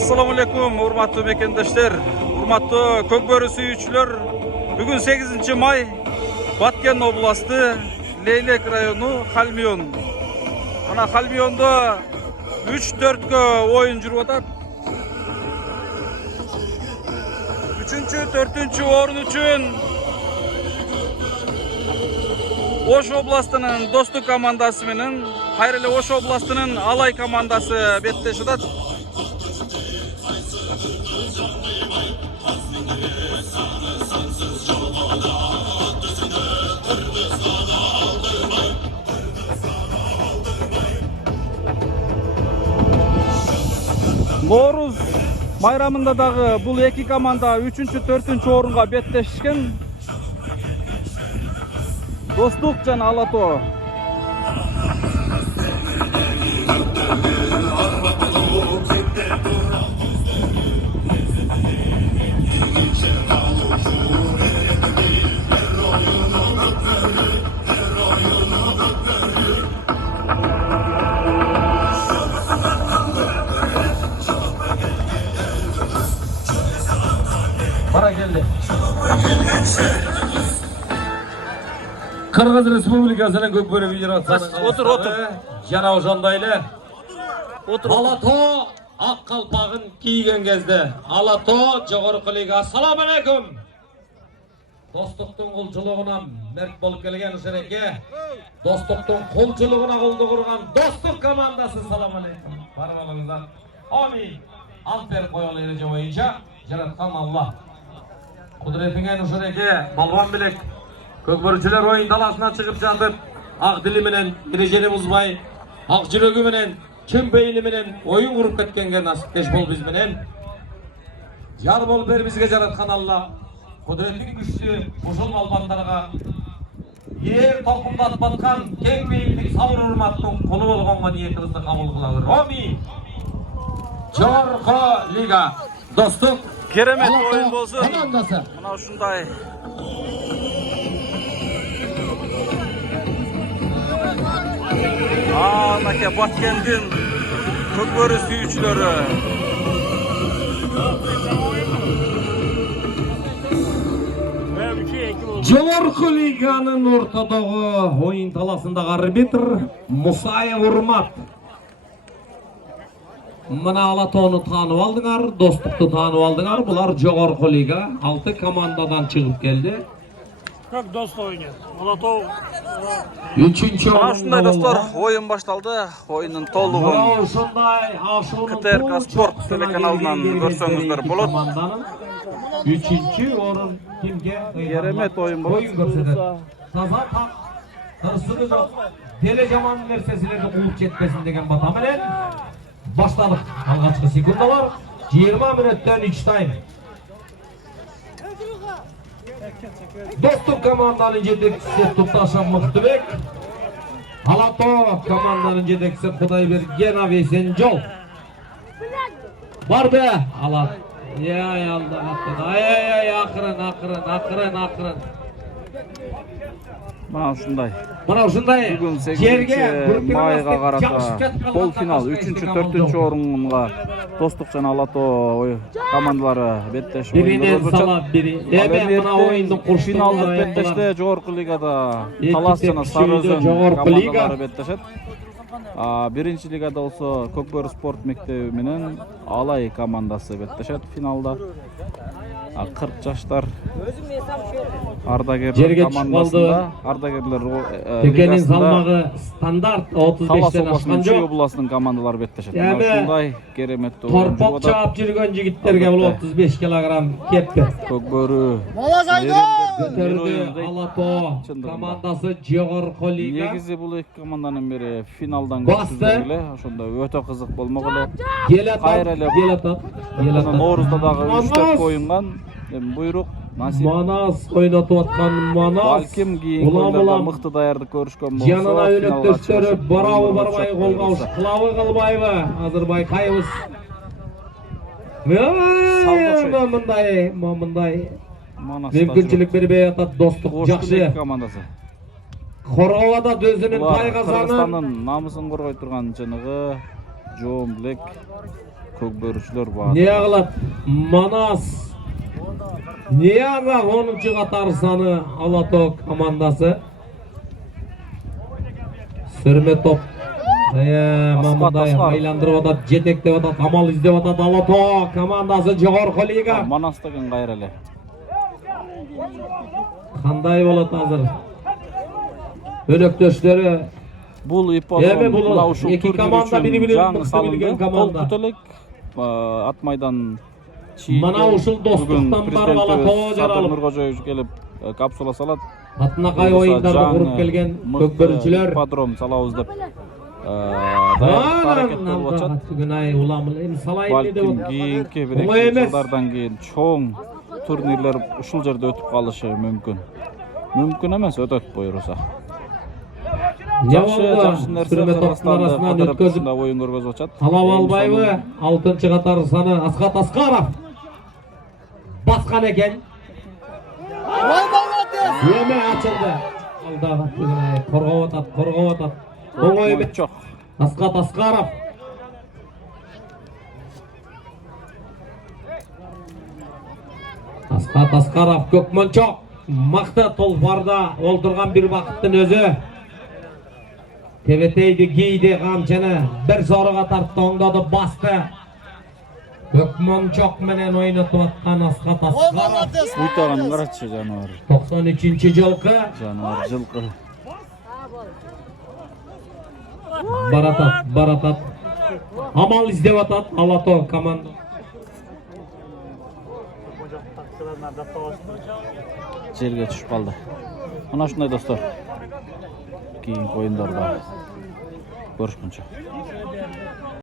Assalamu alaikum, urmatlı mekendешler, urmatlı Көкбөрі сүйүүчүлөр. Бүгүн 8 май Баткен областы, Лейлек району, Халмион. Мына Халмиондо 3-4 oyun жүрүп атат. 3-4 орун үчүн Ош областынын Достук командасы менен кайра эле Ош областынын Алай командасы беттешип атат. Nooruz bayramында дагы бул эки команда 3-4 орунга беттешкен. Достук жана Алато. Para geldi. Kırgız Respublikası'nın Көкбөрі Федерациясының Otur. Жана ошондой Otur. Алато ак калпагын кийген кезде Алато жогорку лига. Ассаламу алейкум. Достуктун кулчулугуна мерт болуп келген ушереке. Достуктун кулчулугуна колду курган Достук командасы. Салам алейкум. Барыңыздар. Амин. Ампер коелу эреже боюнча жараткан Алла. Кудретиңен ушереке балбан билек. Көкбөрүчүлөр оюн таласына чыгып жатып, ак дили менен, эрежени бузбай, ак жүрөгү менен, чын бейли менен оюн куруп кеткенге насиптеш бол биз менен. Жар бол бер бизге жараткан Алла. Кудретиң күчтүү ушул балбандарга эр толкундатып аткан кең бейилдик сабыр урматтын кулу болгонго ниетибизди кабыл кылабыз. Амин. Жогорку лига Достук Керемет oyun болсун. командасы. Мына ушундай. Анакей Баткендин Көкбөрі сүйүүчүлөрү. Жогорку лиганын ортодогу оюн таласындагы арбитр Мусаев Урмат. Мына Алатоону таанып алдыңар, Достукту таанып алдыңар. Булар жогорку лига 6 командадан чыгып келди. Как досто ойнайт? Алатоо 3-чү Мына ушундай достор, oyun башталды. Oyunun толугун ушундай КТРК Спорт телеканалынан көрсөңүздөр болот. 3-чү орун кимге? Керемет oyun болот. көрсөтөт. Таза так, тырсыгы жок. Деле жаман нерсесилерди кууп жетпесин деген бата менен баштадык. Алгачкы секундалар 20 мүнөттөн 3 тайм. Достук команданын жетекчиси Тупташов Мыктыбек. Алато команданын жетекчиси Кудайбергенов Эсенжол. Барды Алат. Акырын. Мына ушундай. Мына ушундай Бүгүн жерге 8 майга карата полфинал 3-4 орунга Достук жана Алато командалары беттешип биринен салап бири. Мына оюндун курсундагы финалдык беттеште жогорку лигада Талас жана Сары Өзөн командалары беттешет. Биринчи лигада болсо Көкбөрү спорт мектеби менен Алай командасы беттешет финалда. 40 жаштар ардагерлер командасында, ардагерлер Текенин салмагы стандарт 35тен ашкан жок. областынын командалары беттешет. Ушундай кереметтүү oyun Торпок чаап жүргөн жигиттерге бул 35 килограмм кепти. Көкбөрү Көтөрдү Алато командасы жогорку лига. Негизи бул эки команданын бири финалдан көрсөтүлгөн эле, ошондо өтө кызык болмок эле. Кайра эле Ноорузда дагы 3-4 оюнган. Буйрук насип. Манас ойнотуп аткан Манас. Балким кийинки оюндарда мыкты даярдык көрүшкөн болсо. Жанына өнөктөштөрү барабы барбай колго алыш. Кылабы кылбайбы? Азыр байкайбыз. Мындай мүмкүнчүлүк бербей атат Достук жакшы. Командасы. Хорговада өзүнүн тайгазанын Кыргызстандын намысын коргой турган чыныгы Жоон Блек көкбөрүчүлөр Ne kılat? Manas. Niyaza 10. Katar sanı Alato komandası. Sürme top. Mamuday aylandırıp atat, jetektep atat, amal izdep atat Alato komandası Jogorku Liga. Манас деген кайра эле. Qanday bolat hazır? Önöktöşleri Бул Эми ипподром бул мына ушул эки турнир команда үчүн бири-бирин жаңы мыкты салынды. билген Кол команда. көтөлөк ат майдан чийинде. Мына ушул достуктан барып Алатоо жаралып. Нуркожоевич келип капсула салат. Атынакай оюндарды куруп келген көкбөрүчүлөр. Ипподром салабыз деп аракет болуп атат. Күнай уламыл эми салайын деп Балким атат. кийинки бир Оңой эмес. жылдардан кийин чоң турнирлер ушул жерде өтүп калышы мүмкүн. Мүмкүн эмес, өтөт буюрса. Жакшы нерсе Сүрмө топтун Кыргызстанда арасынан кыдырып өткөзүп ушундай оюн көргөзүп атат. Талап албайбы? 6 катар саны Аскат Аскаров. Баскан экен. Эме ачылды. Алдагы коргоп атат. Оңой эмес. Чок. Аскат Аскаров. Аскат Аскаров Көкмончок. Макта толпарда олтурган бир бакыттын өзү. Тебетейди кийди камчыны бир сорууга тартты, оңдоду, басты. Көкмончок менен ойнотуп аткан Аскат Аскаров. Уйтаган карачы жаныбар. 93-жылкы Жаныбар жылкы. баратат. Амал издеп атат Алатоо команда. Жерге түшүп калды. Мына ушундай достор. Кийинки оюндарда көрүшкөнчө.